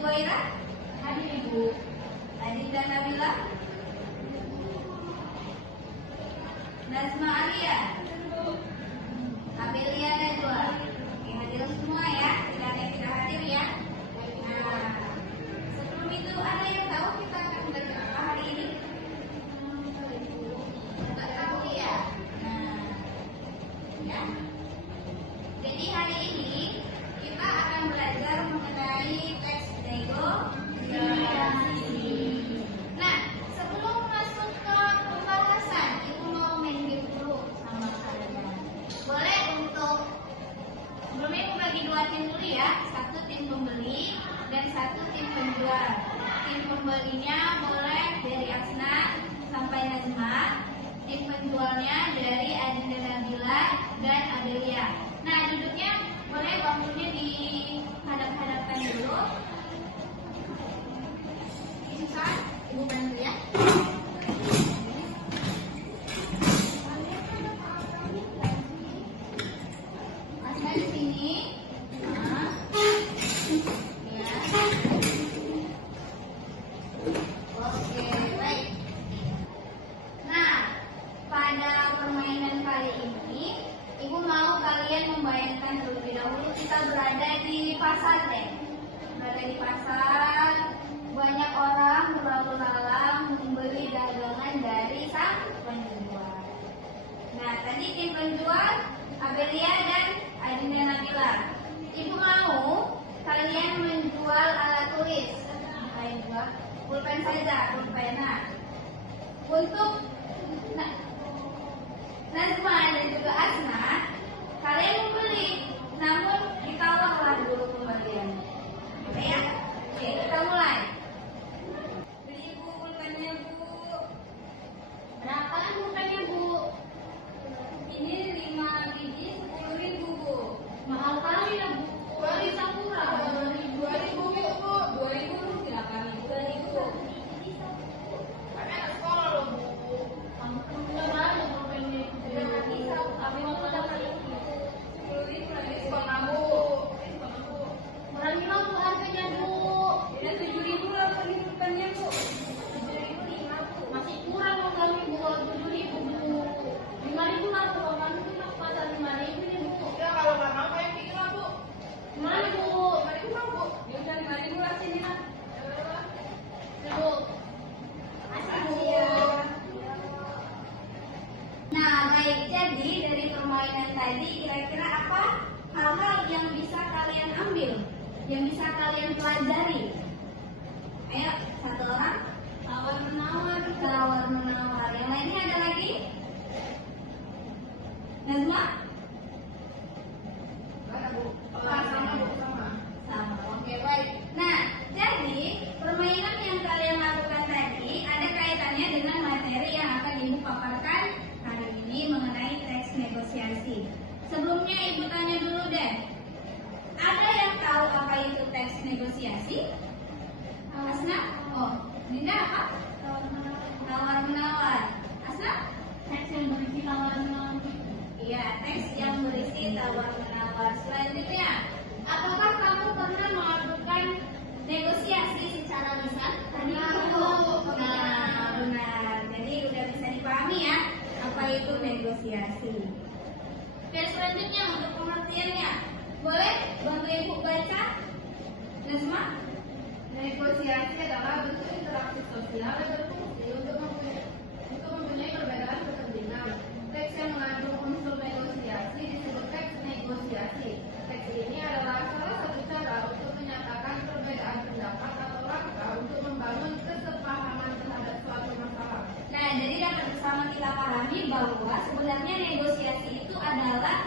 Zubaira? Hadir Ibu. Adinda Nabila? Nazma Alia? Amelia Najwa? Oke, hadir semua ya. Tidak ada yang tidak hadir ya. Nah, sebelum itu ada yang tahu kita akan belajar apa hari ini? Tidak tahu ya. Nah, ya. Jadi hari ini kita akan belajar mengenai teks negosiasi. Nah, sebelum masuk ke pembahasan, Ibu mau main game dulu sama kalian. Boleh untuk sebelumnya Ibu bagi dua tim dulu ya. Satu tim pembeli dan satu tim penjual. Tim pembelinya boleh dari Asna sampai Nazma. Tim penjualnya dari Adinda Nabila dan Adelia. Nah, duduknya boleh bangkunya dihadap-hadapkan dulu. Bisa, Ibu bantu ya. Asna di sini. Nah, ya. Oke, baik. Nah, pada permainan kali ini, Ibu mau kalian membayangkan terlebih dahulu kita berada di pasar deh. Berada di pasar, banyak orang berlalu lalang membeli dagangan dari sang penjual. Nah, tadi tim penjual Abelia dan Adinda Nabila. Ibu mau kalian menjual alat tulis. Kalian jual pulpen saja, pulpena. Untuk Nazma dan juga Asna, kalian membeli, namun ditawarlah dulu pembelian. Oke ya? Oke, kita mulai. Beli Bu pulpennya Bu. Berapaan pulpennya Bu? Ini 5 biji 10.000 Bu. Mahal kali ya Bu. Bisa murah. 2.000 Bu. 2.000 silakan 2.000. Kami anak sekolah loh Bu. Ampun, udah banyak pulpennya. Jangan risau, Tapi mau dapat 10.000 lagi diskon Bu. Kurangi lah Bu harganya Bu. Ya 7.000 lah beli pulpennya Bu. 7.005 Bu. Masih kurang loh kami Bu. 7.000 Bu. 5.000 lah Bu. Kamu cuma pasar 5.000 nih Bu. Ya kalau nggak mau yang bikin lah Bu. Gimana Bu? 5.000 bang Bu. Ya udah 5.000 lah sini lah. Ya Bu. Makasih ya. Nah, baik. Jadi dari permainan tadi kira-kira apa hal-hal yang bisa kalian ambil, yang bisa kalian pelajari? Ayo, satu orang. Tawar menawar. Tawar menawar. Yang lainnya ada lagi? Nazma? Mana Bu? Sama Bu. Sama. Sama. Oke, baik. Nah, jadi permainan yang kalian lakukan tadi ada kaitannya dengan materi yang akan Ibu paparkan hari ini mengenai teks negosiasi. Sebelumnya Ibu tanya dulu deh. Ada yang tahu apa itu teks negosiasi? Asna? Oh, Dinda apa? Tawar menawar. Asna? Teks yang berisi tawaran-tawaran. Iya, teks yang berisi tawar menawar. Selanjutnya, apakah kamu pernah melakukan negosiasi secara lisan? Pernah, Bu. Nah, benar. Jadi udah bisa dipahami ya apa itu negosiasi. Oke, selanjutnya untuk pengertiannya, boleh bantu Ibu baca? Nazma? Negosiasi adalah bentuk interaksi sosial yang berfungsi untuk mempunyai perbedaan kepentingan. Teks yang mengandung unsur negosiasi disebut teks negosiasi. Teks ini adalah salah satu cara untuk menyatakan perbedaan pendapat atau langkah untuk membangun kesepahaman terhadap suatu masalah. Nah, jadi dapat bersama kita pahami bahwa sebenarnya negosiasi itu adalah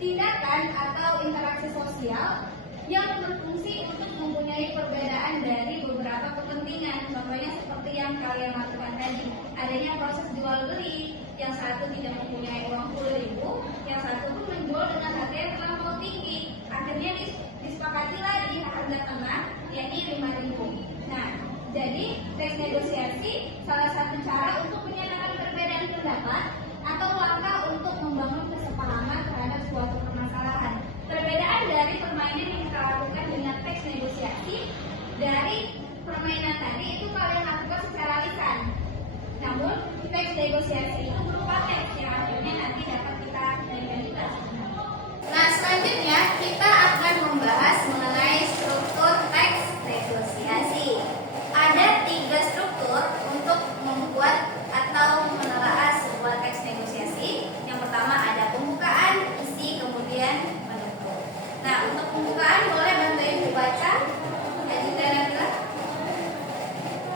tindakan atau interaksi sosial yang berfungsi untuk mempunyai perbedaan dari beberapa kepentingan. Contohnya seperti yang kalian lakukan tadi, adanya proses jual beli. Yang satu tidak mempunyai uang 10.000, yang satu pun menjual dengan harga yang terlampau tinggi. Akhirnya disepakatilah di harga tengah, yakni 5.000. Nah, jadi teks negosiasi salah satu cara untuk menyatakan perbedaan pendapat atau langkah untuk membangun kesepahaman terhadap suatu permasalahan. Perbedaan dari permainan yang kita lakukan dengan teks negosiasi negosiasi itu berupa teks yang akhirnya nanti dapat kita kendalikan juga. Nah, selanjutnya kita akan membahas mengenai struktur teks negosiasi. Ada 3 struktur untuk membuat atau menelaah sebuah teks negosiasi. Yang pertama ada pembukaan, isi, kemudian penutup. Nah, untuk pembukaan boleh bantuin dibaca. Adinda Nabila.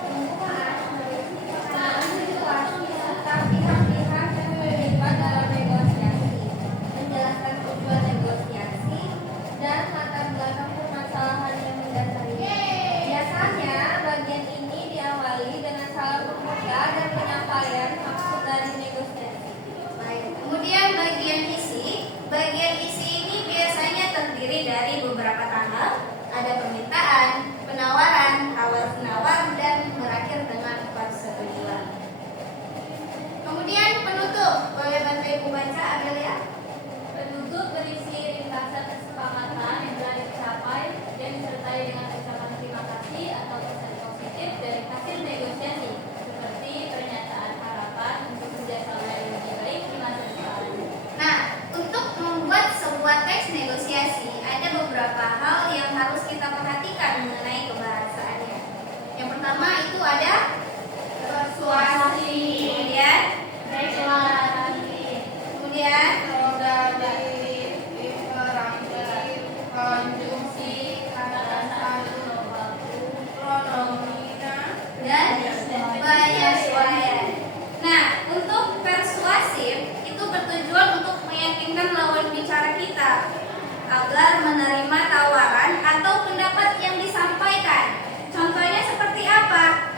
Pembukaan situasi serta pihak-pihak yang terlibat dalam negosiasi, menjelaskan tujuan negosiasi dan latar belakang permasalahan yang mendasarinya. Biasanya bagian ini diawali dengan salam pembuka dan penyampaian maksud dari negosiasi. Baik, kemudian bagian isi. Bagian isi ini biasanya terdiri dari beberapa tahap. Ada permintaan, penawaran, tawar-menawar, dan berakhir dengan persetujuan. Kemudian penutup, boleh bantu ibu baca Amelia? Penutup berisi ringkasan kesepakatan yang telah dicapai dan disertai dengan ucapan terima kasih atau pesan positif dari hasil negosiasi, seperti pernyataan harapan untuk kerjasama yang lebih baik di masa depan. Nah, untuk membuat sebuah teks negosiasi ada beberapa hal yang harus kita perhatikan mengenai kebahasaannya. Yang pertama itu ada persuasi, kemudian Deklarasi, kemudian Interrogatif, imperatif, konjungsi, kata satu, pronomina, dan penyesuaian. Nah, untuk persuasif itu bertujuan untuk meyakinkan lawan bicara kita agar menerima tawaran atau pendapat yang disampaikan. Contohnya seperti apa?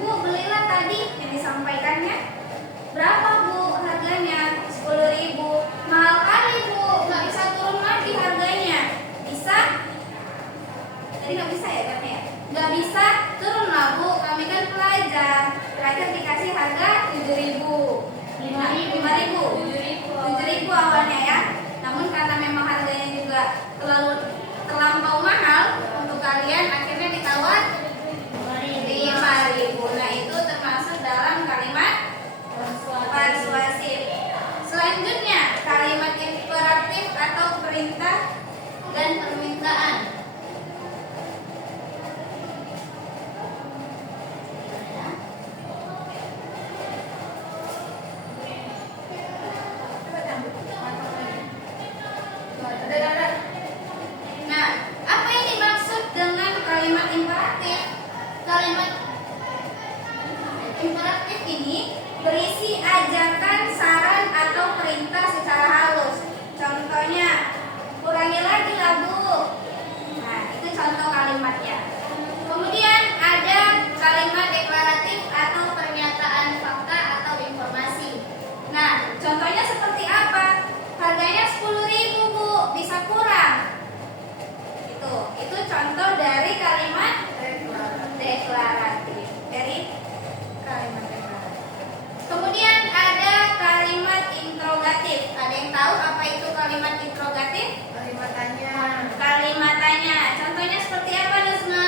Bu, belilah tadi yang disampaikannya. Berapa Bu harganya? 10.000. Mahal kali Bu, nggak bisa turun lagi harganya. Bisa? Tadi nggak bisa ya Kak ya? Nggak bisa, turun lah Bu, kami kan pelajar. Terakhir dikasih harga 7.000. 5.000 awalnya ya. Namun karena memang harganya juga terlampau mahal untuk kalian, akhirnya ditawar 5.000. Nah, itu termasuk dalam kalimat persuasif. Selanjutnya, kalimat imperatif atau perintah dan permintaan. Nah, apa yang dimaksud dengan kalimat imperatif? Kalimat imperatif ini berisi ajakan, saran, atau perintah secara halus. Contohnya, kurangi lagi lah Bu. Nah, itu contoh kalimatnya. Kemudian ada kalimat deklaratif atau pernyataan fakta atau informasi. Nah, contohnya seperti apa? Harganya 10.000 Bu, bisa kurang. Itu contoh dari kalimat deklaratif. Dari kalimat deklaratif. Kemudian ada kalimat interrogatif. Ada yang tahu apa itu kalimat interrogatif? kalimat tanya. Kalimat tanya. Contohnya seperti apa, Nusma?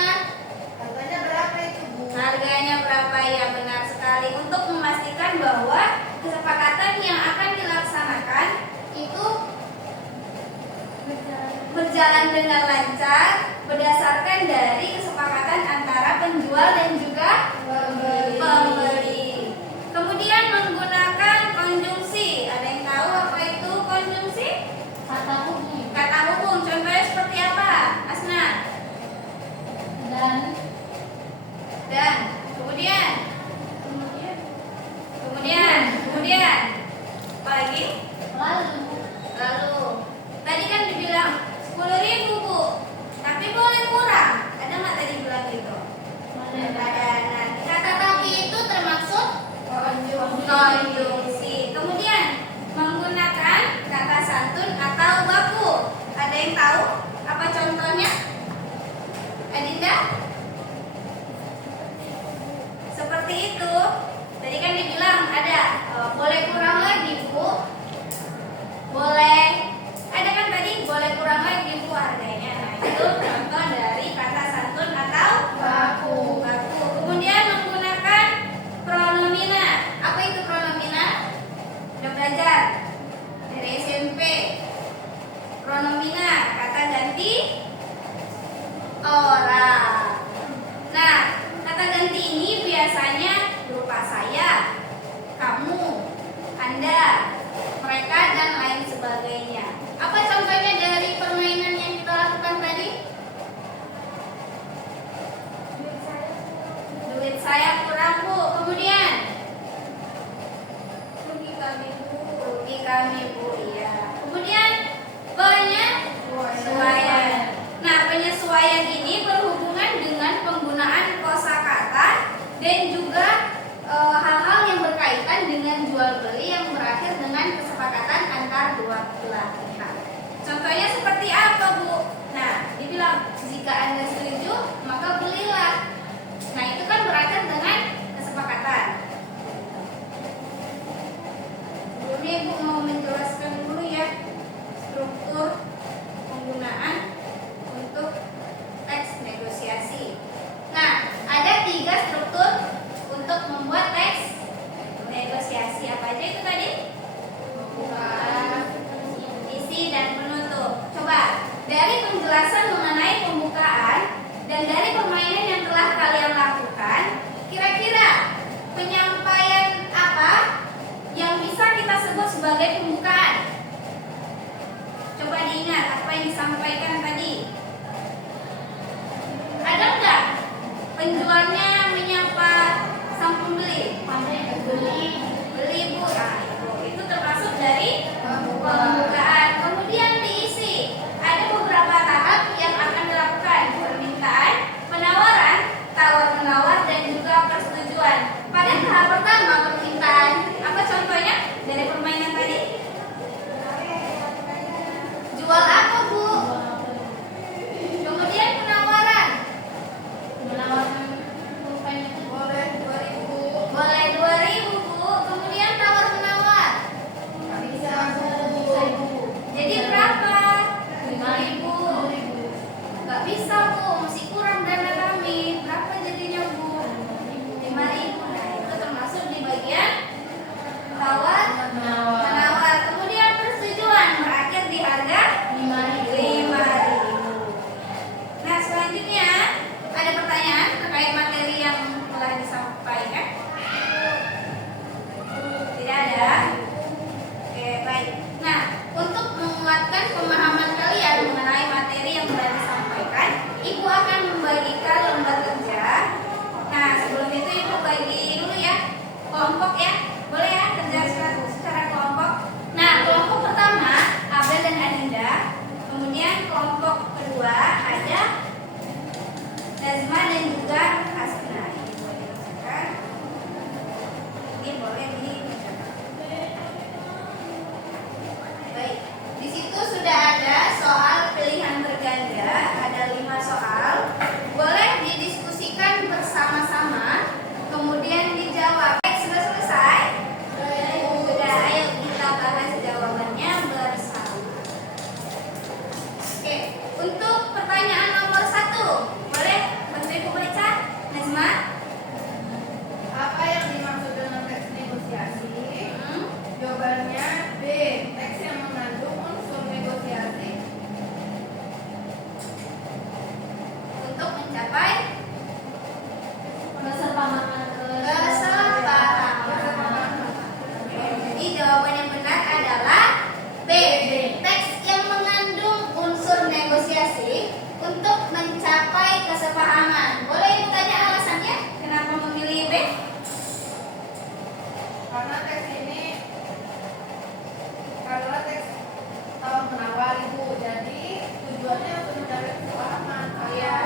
Harganya berapa itu Bu? Harganya berapa? Ya, benar sekali. Untuk memastikan bahwa kesepakatan yang akan dilaksanakan itu berjalan dengan lancar berdasarkan dari kesepakatan antara penjual dan juga pembeli. Kemudian menggunakan konjungsi. Ada yang tahu apa itu konjungsi? kata hubung, Kata hubung. Contohnya seperti apa, Asna? dan Kemudian apa lagi? Lalu tadi kan dibilang 10.000 Bu, tapi boleh kurang. Ada nggak tadi bilang gitu? Ada. Nah, kata tapi itu termasuk konjungsi. Kemudian menggunakan kata santun atau baku. Ada yang tahu apa contohnya? Adinda? Seperti itu. Tadi kan dibilang ada boleh kurang lagi Bu. Boleh. Ada kan tadi boleh kurang lagi Bu harganya. Nah, itu contoh dari kata santun atau baku. Kemudian menggunakan pronomina. Apa itu pronomina? Saya kurang Bu. Kemudian Rugi kami Bu. rugi kami Bu. Iya. Kemudian penyesuaian. Nah, penyesuaian ini berhubungan dengan penggunaan kosakata dan juga hal-hal yang berkaitan dengan jual beli yang berakhir dengan kesepakatan antar dua belah pihak. Contohnya seperti apa Bu? Nah, dibilang jika Anda setuju maka belilah. Nah, itu kan berakhir dengan kesepakatan. Sebelumnya Ibu mau menjelaskan dulu ya struktur penggunaan untuk teks negosiasi. Nah, ada 3 struktur untuk membuat teks negosiasi. Apa aja itu tadi? Pembukaan. Isi dan penutup. Coba dari penjelasan mengenai pembukaan dan dari permainan yang telah kalian lakukan, kira-kira penyampaian apa yang bisa kita sebut sebagai pembukaan? Coba diingat apa yang disampaikan tadi. Ada nggak penjualnya menyapa sang pembeli? Beli Bu. Nah, itu termasuk dari pembukaan. Kemudian diisi. Ada beberapa tahap yang akan dilakukan: permintaan, penawaran, tawar-menawar, dan juga persetujuan. Pada tahap pertama permintaan, apa contohnya dari permainan tadi? Jual apa Bu? Kemudian penawaran. Boleh 2.000 Bu. Boleh 2.000 Bu. Kemudian tawar-menawar. Nggak bisa Bu. Jadi berapa? 5.000. 5.000. Gak bisa Bu, masih kurang dana kami. Berapa jadinya Bu? 5.000. Nah, itu termasuk di bagian tawar menawar. Kemudian persetujuan berakhir di harga 5.000. Nah, selanjutnya ada pertanyaan terkait materi yang telah disampaikan? Tidak ada? Oke, baik. Nah, untuk menguatkan pemahaman kalian mengenai materi yang telah disampaikan, Ibu akan membagikan lembar kerja. Nah, sebelum itu Ibu bagi dulu ya, kelompok ya. Boleh ya, kerja secara kelompok. Nah, kelompok pertama Abel dan Adinda. Kemudian kelompok kedua ada Nazma dan juga Asna. Ini boleh dibacakan. Ini boleh dibacakan. Baik, di situ sudah ada soal pilihan berganda, ada 5 soal. Boleh didiskusikan bersama-sama, kemudian dijawab. Baik, sudah selesai? Sudah, ayo kita bahas jawabannya bersama. Oke, untuk pertanyaan nomor 1, boleh bantu Ibu baca? Nazma? Apa yang dimaksud dengan teks negosiasi? Jawabannya B. Teks yang mengandung unsur negosiasi. Untuk mencapai Kesepahaman. kesepahaman. Jadi jawaban yang benar adalah B. Teks yang mengandung unsur negosiasi untuk mencapai kesepahaman. Boleh Ibu tanya alasannya? Kenapa memilih B? Karena teks ini adalah teks tawar menawar Ibu. Jadi tujuannya untuk mencari kesepahaman. Iya.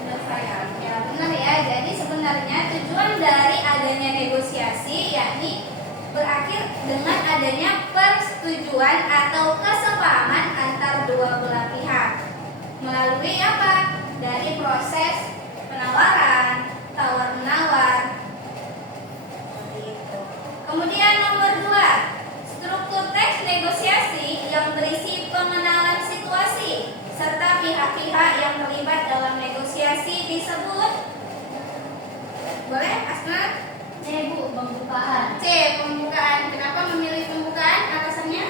Benar saya. Ya benar ya. Jadi sebenarnya tujuan dari adanya negosiasi yakni berakhir dengan adanya persetujuan atau kesepahaman antar dua belah pihak melalui apa? Dari proses penawaran, tawar menawar. Kemudian nomor 2, struktur teks negosiasi yang berisi pengenalan situasi serta pihak-pihak yang terlibat dalam negosiasi disebut. Boleh, Asna? Bu, pembukaan. C. Pembukaan. Kenapa memilih pembukaan? Alasannya?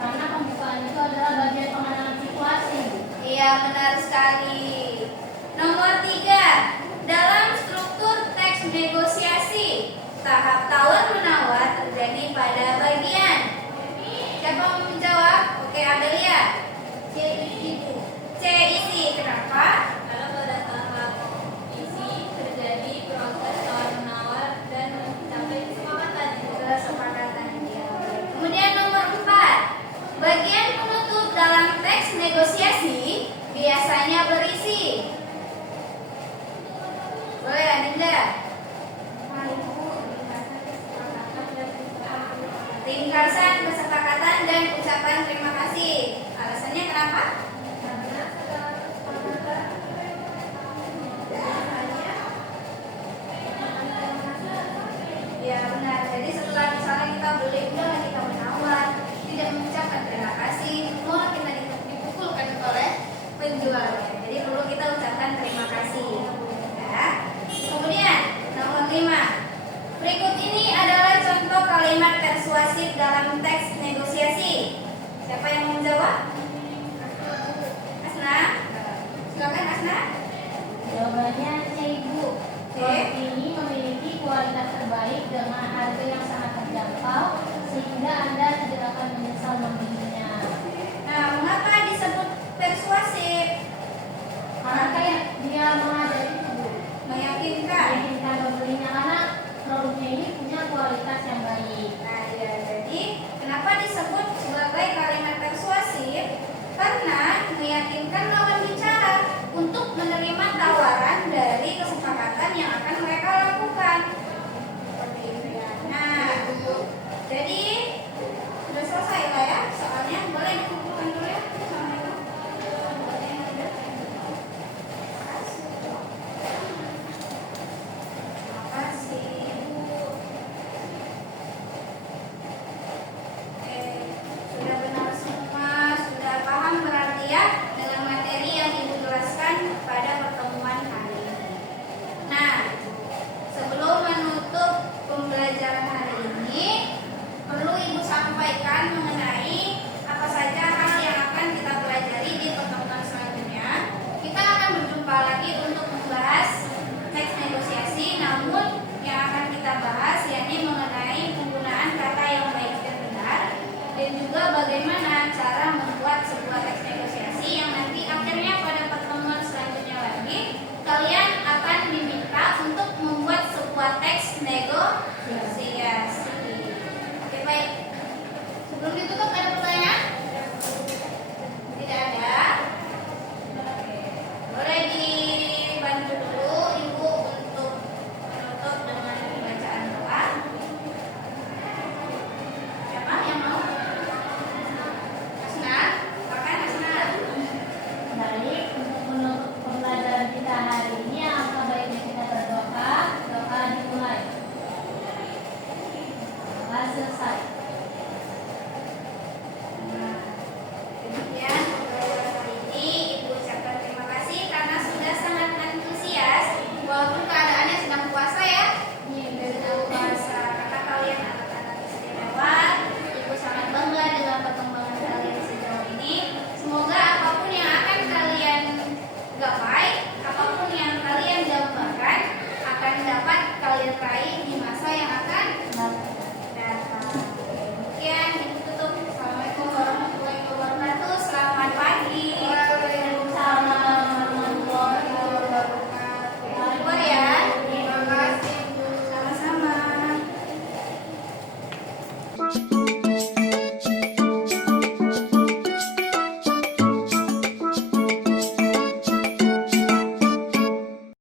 Karena pembukaan itu adalah bagian pengenalan situasi. Iya, benar sekali. Nomor 3, dalam struktur teks negosiasi, tahap tawar-menawar terjadi pada bagian. Siapa mau menjawab? Oke, Adelia. C isi Bu. C. Isi. Kenapa? Karena pada tahap isi terjadi proses Jawabannya C, Ibu. C. Produk ini memiliki kualitas terbaik dengan harga yang sangat terjangkau sehingga Anda tidak akan menyesal membelinya. Nah, mengapa disebut persuasif? Karena kayak dia